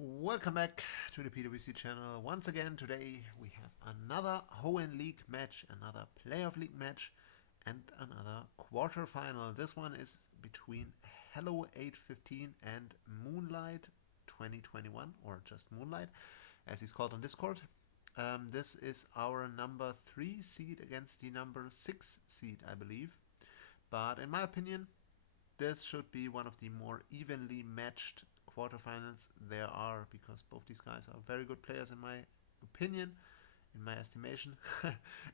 Welcome back to the PWC channel. Once again, today we have another Hoenn League match, another playoff league match, and another quarterfinal. This one is between Hallo815 and Moonlight 2021, or just Moonlight, as he's called on Discord. This is our number 3 seed against the number 6 seed, I believe. But in my opinion, this should be one of the more evenly matched quarterfinals there are, because both these guys are very good players in my opinion, in my estimation.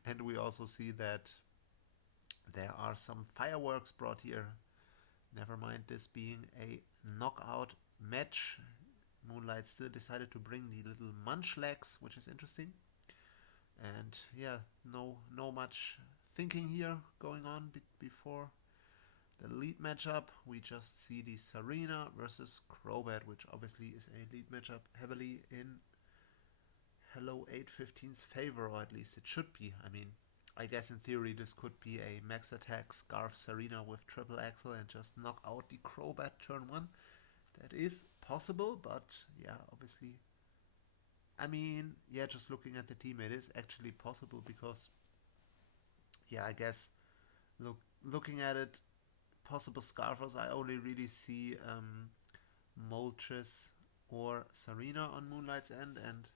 And we also see that there are some fireworks brought here. Never mind this being a knockout match. Moonlight still decided to bring the little munchlags, which is interesting. And yeah, no much thinking here going on before the lead matchup. We just see the Serena versus Crobat, which obviously is a lead matchup heavily in Hallo815's favor, or at least it should be. I mean, I guess in theory this could be a max attack Scarf Serena with triple axle and just knock out the Crobat turn 1. That is possible, but yeah, obviously. I mean, yeah, just looking at the team, it is actually possible because, yeah, I guess looking at it, possible Scarfers, I only really see Moltres or Serena on Moonlight's end, and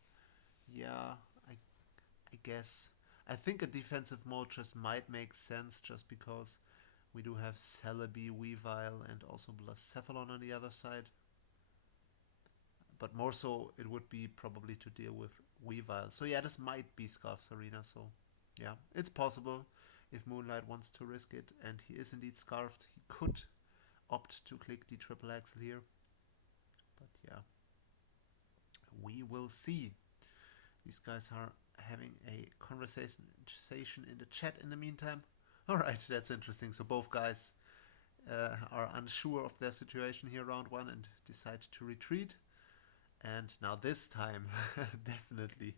yeah, I guess I think a defensive Moltres might make sense just because we do have Celebi, Weavile, and also Blacephalon on the other side. But more so, it would be probably to deal with Weavile. So yeah, this might be Scarf Serena. So yeah, it's possible if Moonlight wants to risk it, and he is indeed scarfed. He could opt to click the triple axle here. But yeah, we will see. These guys are having a conversation in the chat in the meantime. Alright, that's interesting. So both guys are unsure of their situation here round 1 and decide to retreat. And now this time, definitely,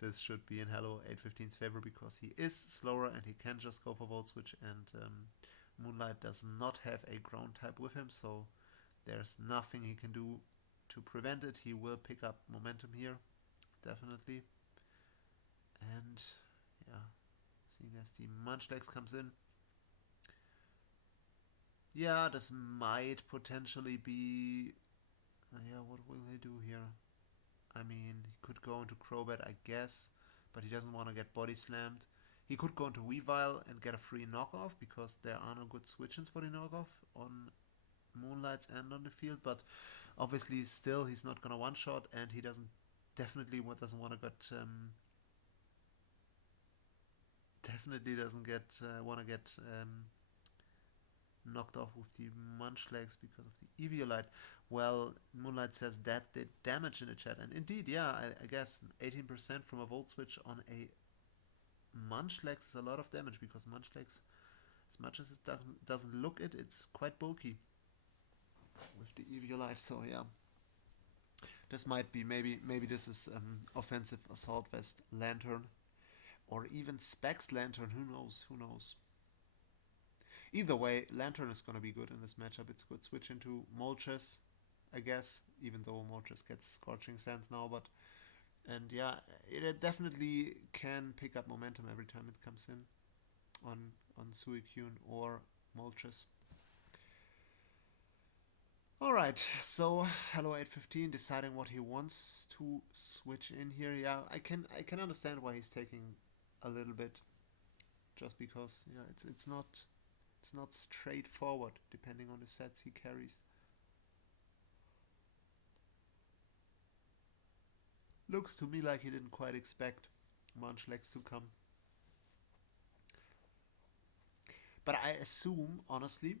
this should be in Hallo815's favor because he is slower and he can just go for Volt Switch, and Moonlight does not have a ground type with him, so there's nothing he can do to prevent it. He will pick up momentum here, definitely. And yeah, seeing as the Munchlax comes in, yeah, this might potentially be. Yeah, what will he do here? I mean, he could go into Crobat, I guess, but he doesn't want to get body slammed. He could go into Weavile and get a free knockoff because there are no good switch-ins for the knockoff on Moonlight's end on the field, but obviously still he's not gonna one-shot, and he definitely doesn't want to get knocked off with the Munchlax because of the Eviolite. Well, Moonlight says that did damage in the chat, and indeed, yeah, I guess 18% from a Volt Switch on a Munchlax is a lot of damage, because Munchlax, as much as it doesn't look it, it's quite bulky with the Eviolite. So yeah, this might be maybe this is offensive Assault Vest Lantern, or even Specs Lantern. Who knows? Who knows? Either way, Lantern is going to be good in this matchup. It's a good switch into Moltres, I guess, even though Moltres gets Scorching Sands now. But and yeah, it definitely can pick up momentum every time it comes in on Suicune or Moltres. Alright, so Hallo815 deciding what he wants to switch in here. Yeah, I can understand why he's taking a little bit, just because yeah, it's not straightforward depending on the sets he carries. Looks to me like he didn't quite expect Munchlax to come. But I assume, honestly,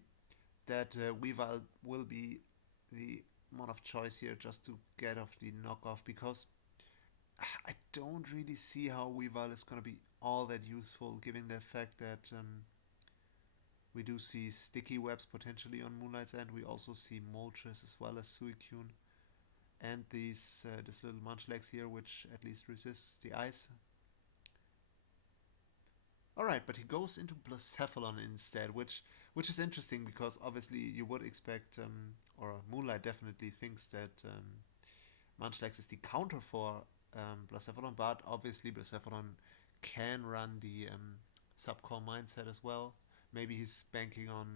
that Weavile will be the mod of choice here just to get off the knockoff, because I don't really see how Weavile is going to be all that useful, given the fact that we do see sticky webs potentially on Moonlight's end. We also see Moltres as well as Suicune, and this little Munchlax here, which at least resists the ice. Alright, but he goes into Blacephalon instead, which is interesting, because obviously you would expect, or Moonlight definitely thinks that Munchlax is the counter for Blacephalon, but obviously Blacephalon can run the subcore mindset as well. Maybe he's banking on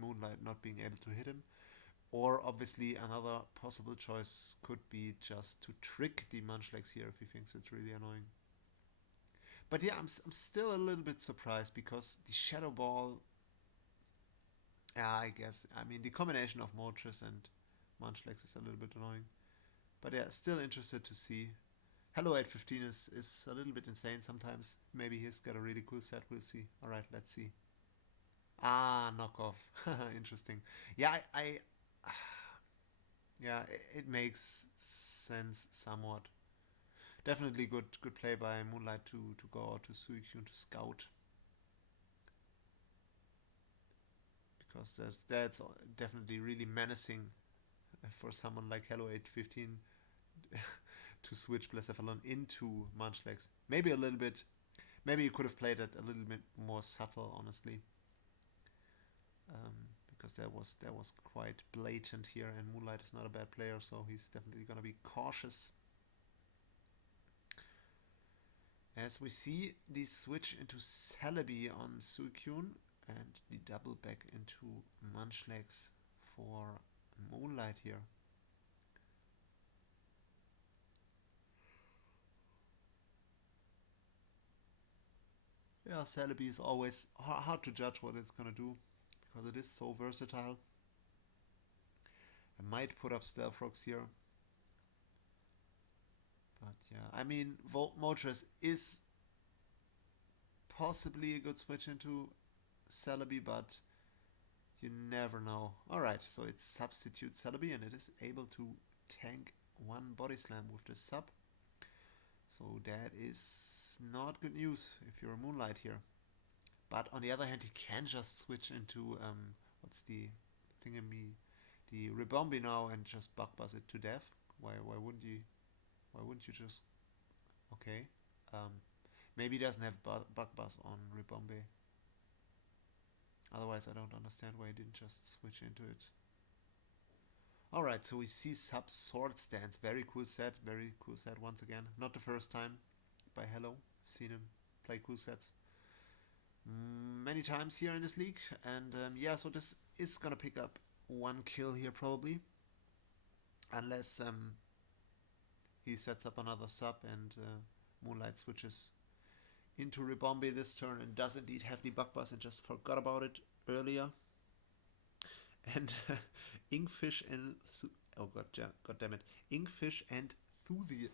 Moonlight not being able to hit him. Or obviously another possible choice could be just to trick the Munchlax here if he thinks it's really annoying. But yeah, I'm still a little bit surprised because the Shadow Ball, I guess, I mean, the combination of Moltres and Munchlax is a little bit annoying. But yeah, still interested to see. Hallo815 is a little bit insane sometimes. Maybe he's got a really cool set, we'll see. Alright, let's see. Ah, knockoff. Interesting. Yeah, yeah, it makes sense somewhat. Definitely good play by Moonlight to go out to Suicune to scout. Because that's definitely really menacing for someone like Hallo815 to switch Blacephalon into Munchlax. Maybe a little bit. Maybe you could have played it a little bit more subtle, honestly. Because that was quite blatant here, and Moonlight is not a bad player, so he's definitely gonna be cautious. As we see the switch into Celebi on Suicune and the double back into Munchlax for Moonlight here. Yeah, Celebi is always hard to judge what it's gonna do because it is so versatile. I might put up Stealth Rocks here. But yeah, I mean, Moltres is possibly a good switch into Celebi, but you never know. Alright, so it's substitute Celebi and it is able to tank one Body Slam with the sub. So that is not good news if you're a Moonlight here. But on the other hand, he can just switch into what's the thingamy, the Ribombi now, and just bug buzz it to death. Why wouldn't you? Why wouldn't you just? Okay. Maybe he doesn't have bug buzz on Ribombi. Otherwise, I don't understand why he didn't just switch into it. Alright, so we see Sub Sword Stance. Very cool set once again. Not the first time by Hello. I've seen him play cool sets many times here in this league. And yeah, so this is gonna pick up one kill here probably. Unless he sets up another sub and Moonlight switches into Ribombi this turn and does indeed have the bug buzz and just forgot about it earlier. And Inkfish and oh god damn it, Inkfish and Thuzi.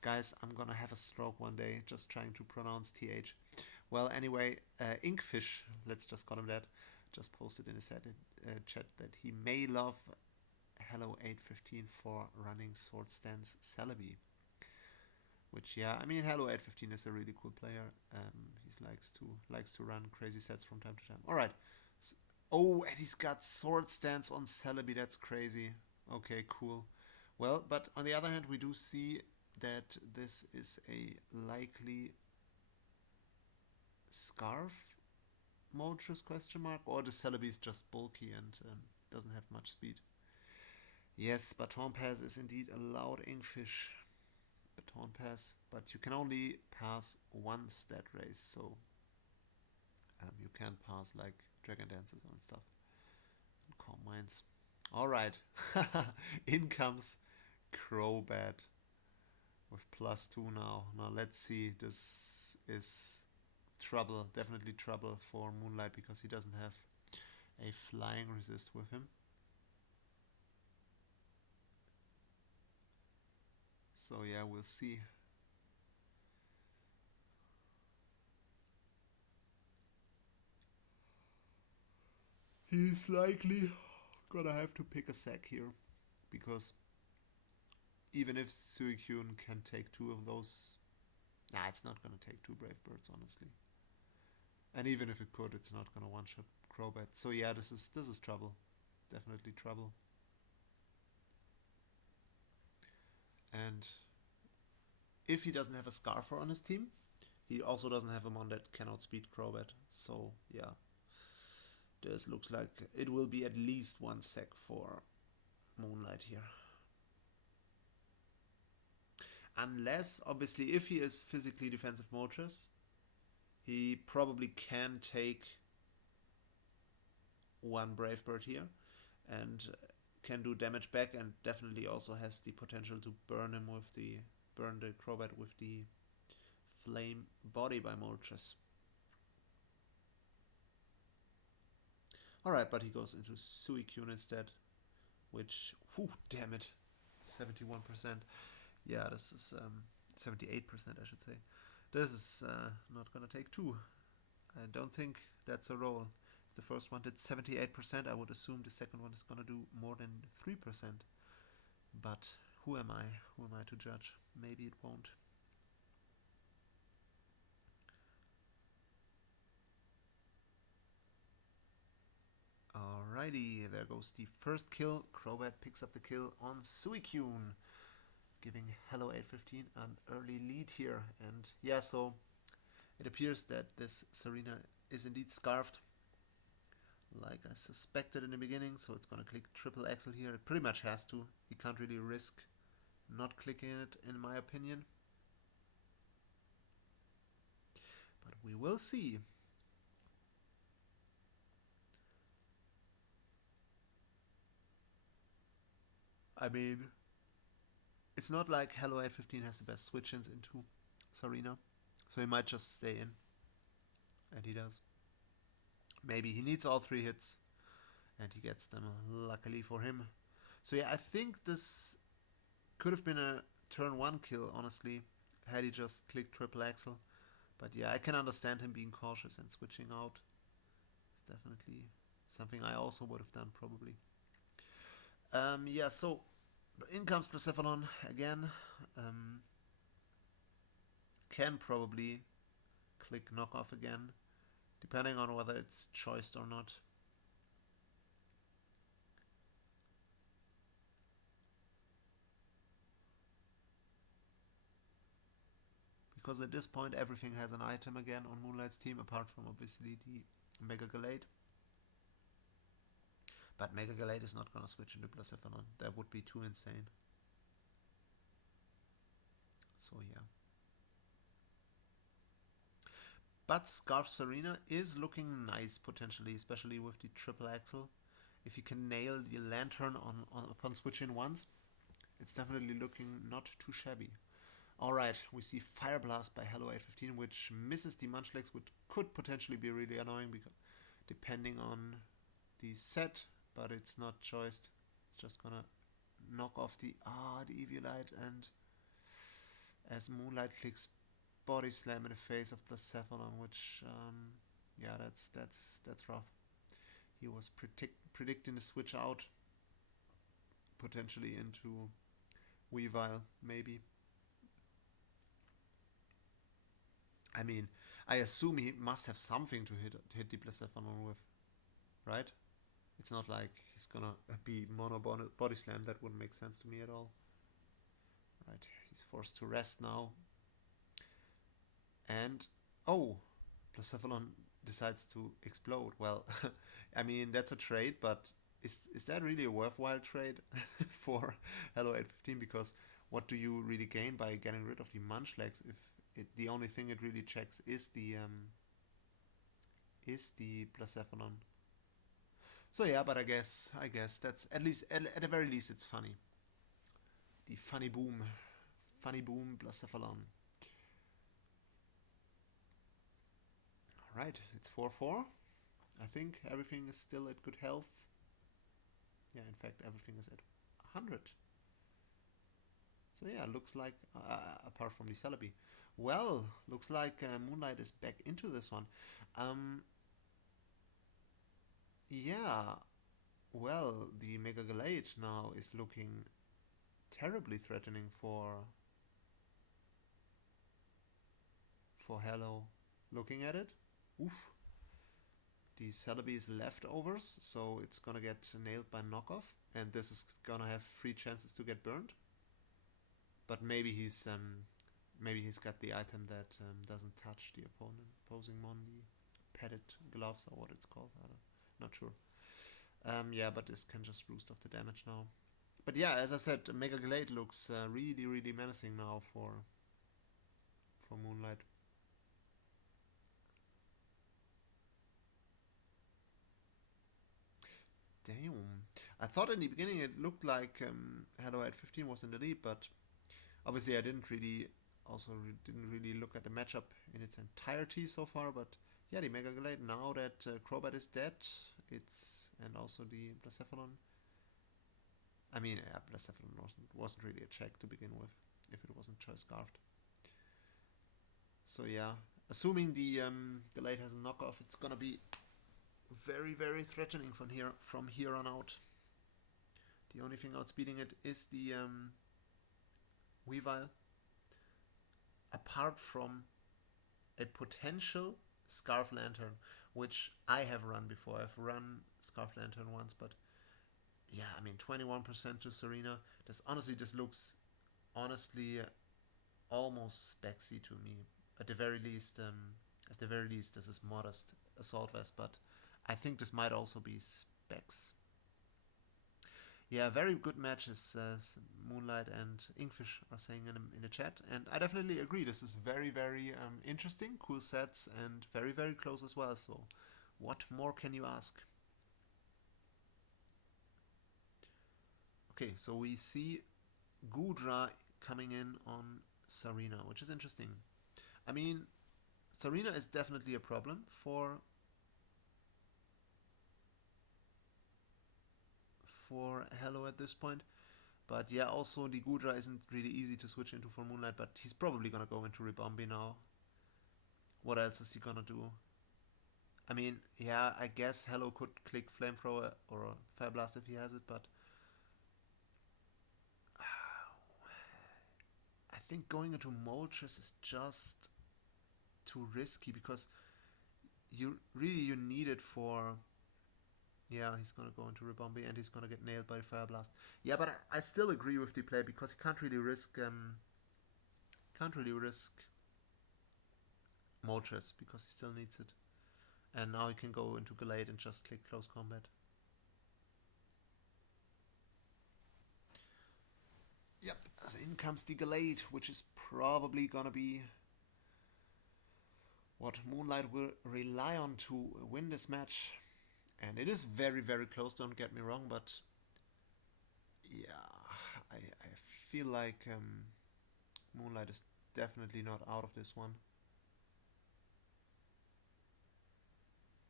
Guys, I'm gonna have a stroke one day just trying to pronounce TH. Well, anyway, Inkfish, let's just call him that, just posted in his chat that he may love Hallo815 for running Sword Stance Celebi. Which, yeah, I mean, Hallo815 is a really cool player. He likes to run crazy sets from time to time. All right. Oh, and he's got Sword Stance on Celebi. That's crazy. Okay, cool. Well, but on the other hand, we do see that this is a likely Scarf Moltres question mark, or the Celebi is just bulky and doesn't have much speed. Yes, Baton Pass is indeed allowed, Inkfish. Baton Pass, but you can only pass one stat race, so you can't pass like Dragon Dances and stuff. And Calm Minds. Alright. In comes Crobat with +2 now. Now let's see. This is trouble. Definitely trouble for Moonlight because he doesn't have a flying resist with him. So yeah, we'll see. He's likely gonna have to pick a sack here, because even if Suicune can take two of those, it's not gonna take two Brave Birds, honestly. And even if it could, it's not gonna one-shot Crobat. So yeah, this is trouble. Definitely trouble. And if he doesn't have a Scarfer on his team, he also doesn't have a mon that can outspeed Crobat. So yeah, this looks like it will be at least one sack for Moonlight here. unless, obviously, if he is physically defensive Moltres, he probably can take one Brave Bird here and can do damage back, and definitely also has the potential to burn the Crobat with the Flame Body by Moltres. Alright, but he goes into Suicune instead, which, whew, damn it, 71%. Yeah, this is 78%, I should say. This is not gonna take two. I don't think that's a roll. If the first one did 78%, I would assume the second one is gonna do more than 3%. But who am I? Who am I to judge? Maybe it won't. Alrighty, there goes the first kill. Crobat picks up the kill on Suicune, giving Hallo815 an early lead here. And yeah, so it appears that this Serena is indeed scarfed, like I suspected in the beginning, so it's gonna click triple Axel here. It pretty much has to. He can't really risk not clicking it, in my opinion. But we will see. I mean, it's not like Hallo815 has the best switch-ins into Serena, so he might just stay in. And he does. Maybe he needs all 3 hits, and he gets them, luckily for him. So yeah, I think this could have been a turn 1 kill, honestly, had he just clicked triple Axel. But yeah, I can understand him being cautious and switching out. It's definitely something I also would have done, probably. Yeah, so in comes Blacephalon again. Can probably click knockoff again, depending on whether it's choiced or not. Because at this point everything has an item again on Moonlight's team, apart from obviously the Mega Gallade. But Mega Gallade is not gonna switch into Blacephalon. That would be too insane. So yeah. But Scarf Serena is looking nice potentially, especially with the triple Axel. If you can nail the Lantern upon switching once, it's definitely looking not too shabby. Alright, we see Fire Blast by Hallo815, which misses the Munchlax, which could potentially be really annoying because depending on the set, but it's not choiced. It's just gonna knock off the Eviolite, and as Moonlight clicks Body Slam in the face of Blacephalon, which yeah, that's rough. He was predicting the switch out potentially into Weavile, maybe. I mean, I assume he must have something to hit the Blacephalon with, right? It's not like he's gonna be mono body slam. That wouldn't make sense to me at all. Right, he's forced to rest now. And oh, Blacephalon decides to explode. Well, I mean, that's a trade, but is that really a worthwhile trade for Hallo815? Because what do you really gain by getting rid of the Munchlax if the only thing it really checks is the Blacephalon? So yeah, but I guess that's at least at the very least it's funny. The funny boom Blacephalon. Alright, it's 4-4. I think everything is still at good health. Yeah, in fact, everything is at 100. So yeah, looks like, apart from the Celebi. Well, looks like Moonlight is back into this one. Yeah, well, the Mega Gallade now is looking terribly threatening for Hello. Looking at it, oof. The Celebi is leftovers, so it's gonna get nailed by knockoff, and this is gonna have 3 chances to get burned. But maybe he's got the item that doesn't touch the opposing mon, the padded gloves or what it's called. Not sure. Yeah, but this can just boost off the damage now. But yeah, as I said, Mega Glade looks really, really menacing now for Moonlight. Damn. I thought in the beginning it looked like Hallo815 was in the lead, but obviously I didn't really look at the matchup in its entirety so far. But yeah, the Mega Glade, now that Crobat is dead, and also the Blacephalon. I mean, yeah, Blacephalon wasn't really a check to begin with, if it wasn't Choice Scarfed. So yeah, assuming the Glade has a knockoff, it's gonna be very, very threatening from here on out. The only thing outspeeding it is the Weavile, apart from a potential Scarf Lantern, which I have run before. I've run Scarf Lantern once, but yeah, I mean 21% to Serena. This looks honestly almost spexy to me. At the very least, this is modest Assault Vest, but I think this might also be specs. Yeah, very good matches, Moonlight and Inkfish are saying in the chat. And I definitely agree. This is very, very interesting, cool sets, and very, very close as well. So, what more can you ask? Okay, so we see Gudra coming in on Serena, which is interesting. I mean, Serena is definitely a problem for Hello at this point. But yeah, also the Gudra isn't really easy to switch into for Moonlight, but he's probably gonna go into Ribombi now. What else is he gonna do? I mean, yeah, I guess Hello could click Flamethrower or Fire Blast if he has it, but I think going into Moltres is just too risky because you need it for. Yeah, he's gonna go into Ribombi and he's gonna get nailed by Fire Blast. Yeah, but I still agree with the play because he can't really risk Moltres because he still needs it. And now he can go into Gallade and just click Close Combat. Yep, so in comes the Gallade, which is probably gonna be what Moonlight will rely on to win this match. And it is very, very close, don't get me wrong, but yeah, I feel like Moonlight is definitely not out of this one.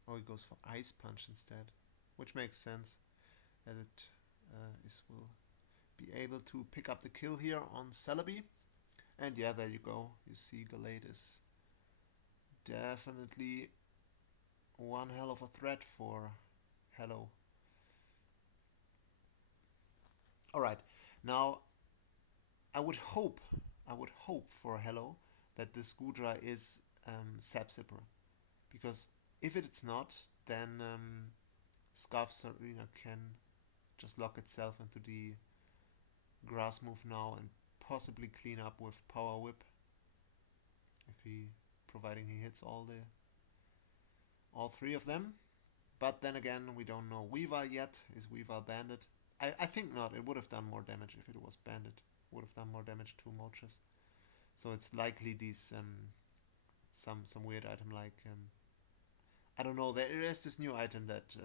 Oh, he goes for Ice Punch instead, which makes sense, as it will be able to pick up the kill here on Celebi. And yeah, there you go. You see Gallade is definitely one hell of a threat for Hello. Alright, now I would hope for Hello that this Gudra is Sap Zipper. Because if it's not, then Scarf Serena can just lock itself into the grass move now and possibly clean up with Power Whip if he providing he hits all three of them. But then again, we don't know Weavile yet. Is Weavile banded? I think not. It would have done more damage if it was banded. Would have done more damage to Moltres. So it's likely these some weird item like I don't know. There is this new item that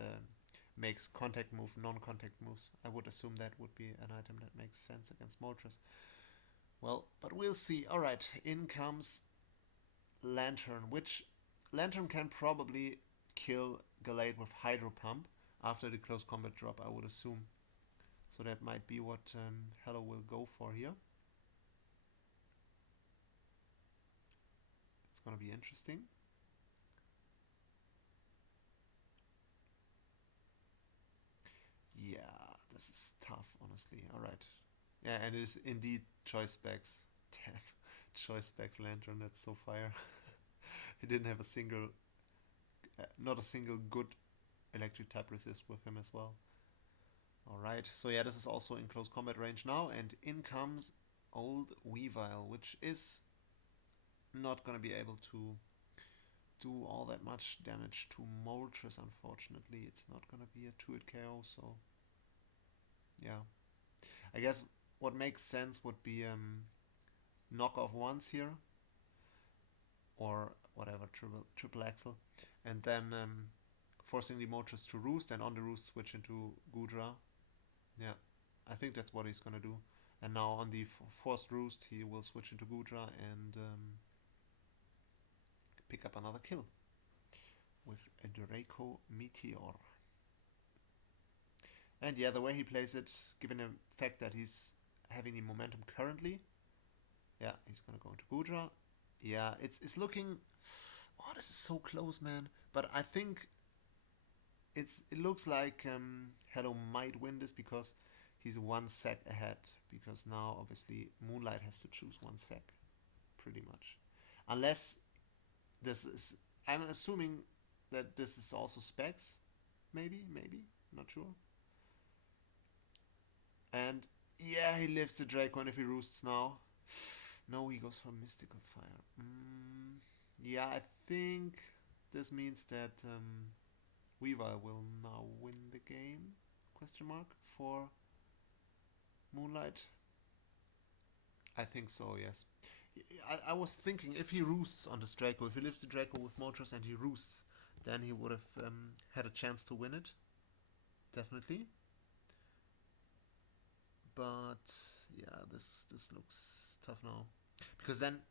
makes contact move non-contact moves. I would assume that would be an item that makes sense against Moltres. Well, but we'll see. All right, in comes Lantern, which Lantern can probably kill Gallade with Hydro Pump after the close combat drop, I would assume. So that might be what Hello will go for here. It's gonna be interesting. Yeah, this is tough, honestly. Alright. Yeah, and it is indeed Choice Specs. Damn. Choice Specs Lantern, that's so fire. He didn't have not a single good electric type resist with him as well. Alright, so yeah, this is also in close combat range now, and in comes old Weavile, which is not gonna be able to do all that much damage to Moltres, unfortunately. It's not gonna be a 2-hit KO, so yeah. I guess what makes sense would be knock off once here, or whatever, triple axel, and then forcing the Moltres to roost, and on the roost switch into Gudra. Yeah, I think that's what he's gonna do. And now on the forced roost, he will switch into Gudra and pick up another kill with a Draco Meteor. And yeah, the way he plays it, given the fact that he's having the momentum currently, yeah, he's gonna go into Gudra. Yeah, it's looking. Oh, this is so close, man. But I think it looks like Hello might win this because he's one sec ahead. Because now obviously Moonlight has to choose one sec, pretty much, unless this is. I'm assuming that this is also specs, maybe, not sure. And yeah, he lives the Draco, and if he roosts now, no, he goes for Mystical Fire. Yeah, I think this means that Weavile will now win the game? Question mark for Moonlight. I think so. Yes. I was thinking if he roosts on this Draco, if he lives the Draco with Moltres and he roosts, then he would have had a chance to win it. Definitely. But yeah, this looks tough now. Because then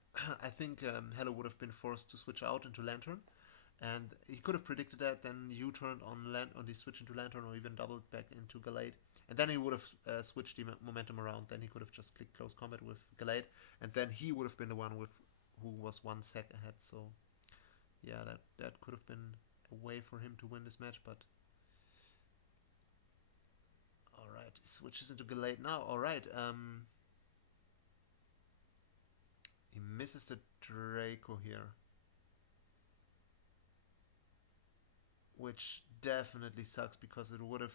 I think Hello would have been forced to switch out into Lantern. And he could have predicted that, then U-turned on the switch into Lantern, or even doubled back into Gallade. And then he would have switched the momentum around. Then he could have just clicked close combat with Gallade. And then he would have been the one who was one sec ahead. So yeah, that could have been a way for him to win this match. But alright, he switches into Gallade now. Alright, he misses the Draco here, which definitely sucks because it would have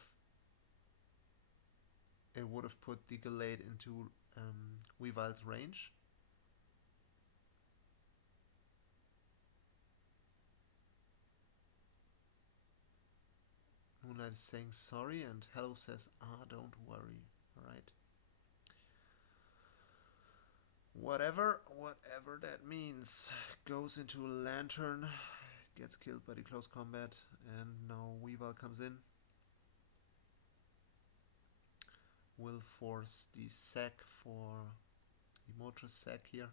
put the Gallade into Weavile's range. Moonlight is saying sorry, and Hello says, don't worry. Alright. Whatever that means. Goes into Lantern, gets killed by the close combat, and now Weavile comes in. Will force the sack for the Moltres sack here.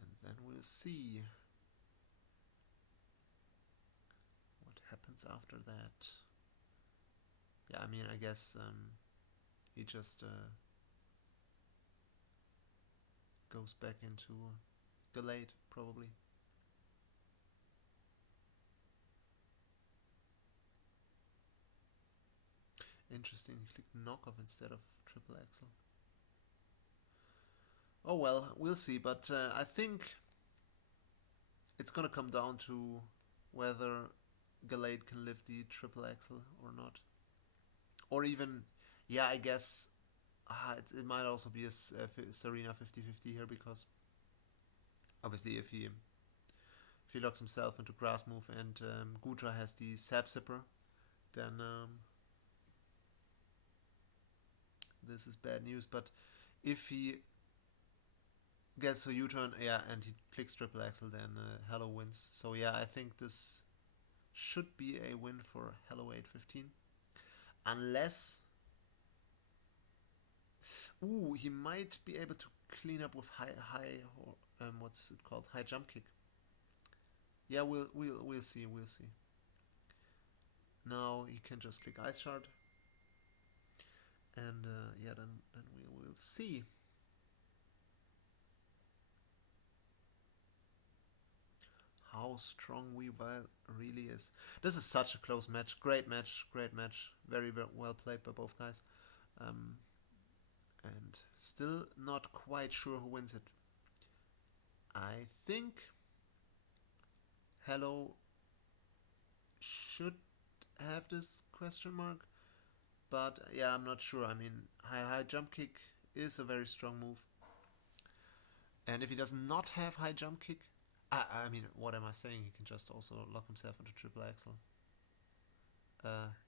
And then we'll see what happens after that. Yeah, I mean, I guess he just goes back into Gallade, probably. Interesting, he clicked knockoff instead of triple axel. Oh well, we'll see, but I think it's gonna come down to whether Gallade can lift the triple axel or not. Or even, yeah, I guess it might also be a Serena 50-50 here, because obviously if he locks himself into grass move and Gudra has the Sap Zipper, then this is bad news. But if he gets a U-turn, yeah, and he clicks triple axel, then Hello wins. So yeah, I think this should be a win for Hallo815, unless he might be able to clean up with high what's it called, high jump kick. Yeah, we'll see. Now he can just click Ice Shard, and yeah, then we will see. How strong Weavile really is. This is such a close match. Great match. Very well played by both guys. And still not quite sure who wins it. I think Hello should have this question mark, but yeah, I'm not sure. I mean, high jump kick is a very strong move, and if he does not have high jump kick, I mean, what am I saying? He can just also lock himself into triple axel.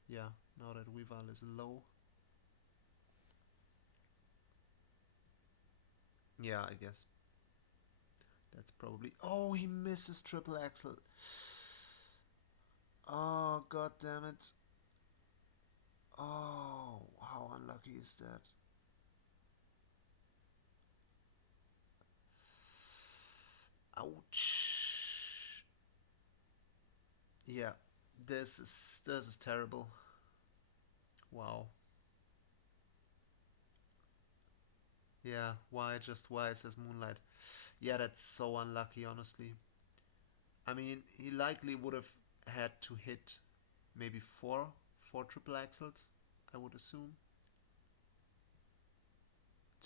Yeah, now that Weaval is low. Yeah, I guess. That's probably... Oh, he misses triple axel. Oh, god damn it. Oh, how unlucky is that? Ouch. Yeah, this is terrible. Wow. Yeah, why says Moonlight. Yeah, that's so unlucky, honestly. I mean, he likely would have had to hit maybe four triple axels, I would assume,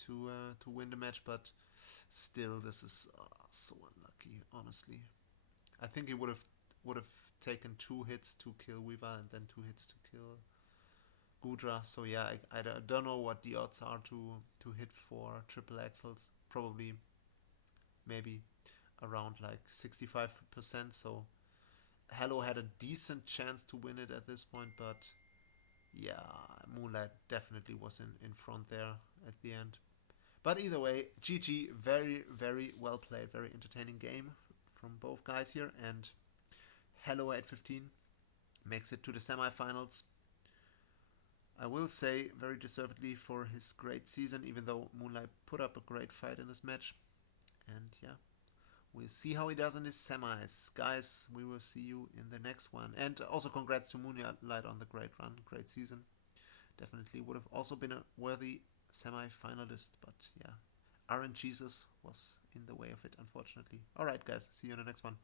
to win the match. But still, this is so unlucky, honestly. I think he would have taken 2 hits to kill Weaver and then 2 hits to kill Gudra. So yeah, I don't know what the odds are to hit 4 triple axels. Probably maybe around like 65%. So Hello had a decent chance to win it at this point, but yeah, Moonlight definitely was in front there at the end. But either way, GG, very, very well played, very entertaining game from both guys here. And Hallo815 makes it to the semifinals. I will say very deservedly for his great season, even though Moonlight put up a great fight in this match. And yeah, we'll see how he does in his semis. Guys, we will see you in the next one. And also congrats to Moonlight on the great run, great season. Definitely would have also been a worthy semi-finalist, but yeah, RNGesus was in the way of it, unfortunately. Alright guys, see you in the next one.